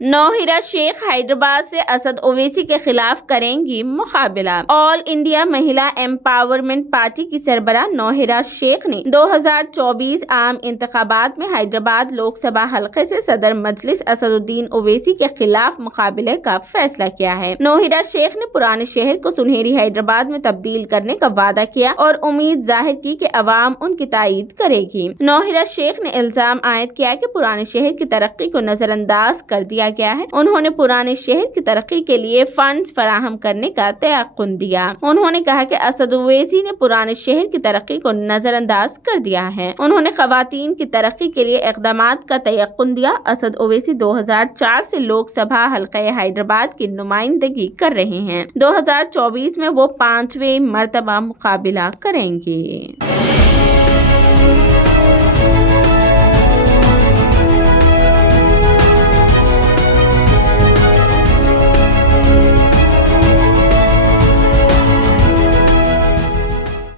نوہرہ شیخ حیدرآباد سے اسد اویسی کے خلاف کریں گی مقابلہ۔ آل انڈیا مہیلا ایمپاورمنٹ پارٹی کی سربراہ نوہرہ شیخ نے 2024 عام انتخابات میں حیدرآباد لوک سبھا حلقے سے صدر مجلس اسد الدین اویسی کے خلاف مقابلے کا فیصلہ کیا ہے۔ نوہرہ شیخ نے پرانے شہر کو سنہری حیدرآباد میں تبدیل کرنے کا وعدہ کیا اور امید ظاہر کی کہ عوام ان کی تائید کرے گی۔ نوہرہ شیخ نے الزام عائد کیا کہ پرانے شہر کی ترقی کو نظر انداز کر دیا گیا ہے۔ انہوں نے پرانے شہر کی ترقی کے لیے فنڈز فراہم کرنے کا تیقن دیا۔ انہوں نے کہا کہ اسد اویسی نے پرانے شہر کی ترقی کو نظر انداز کر دیا ہے۔ انہوں نے خواتین کی ترقی کے لیے اقدامات کا تیقن دیا۔ اسد اویسی 2004 سے لوک سبھا حلقہ حیدرآباد کی نمائندگی کر رہے ہیں۔ 2024 میں وہ 5ویں مرتبہ مقابلہ کریں گے۔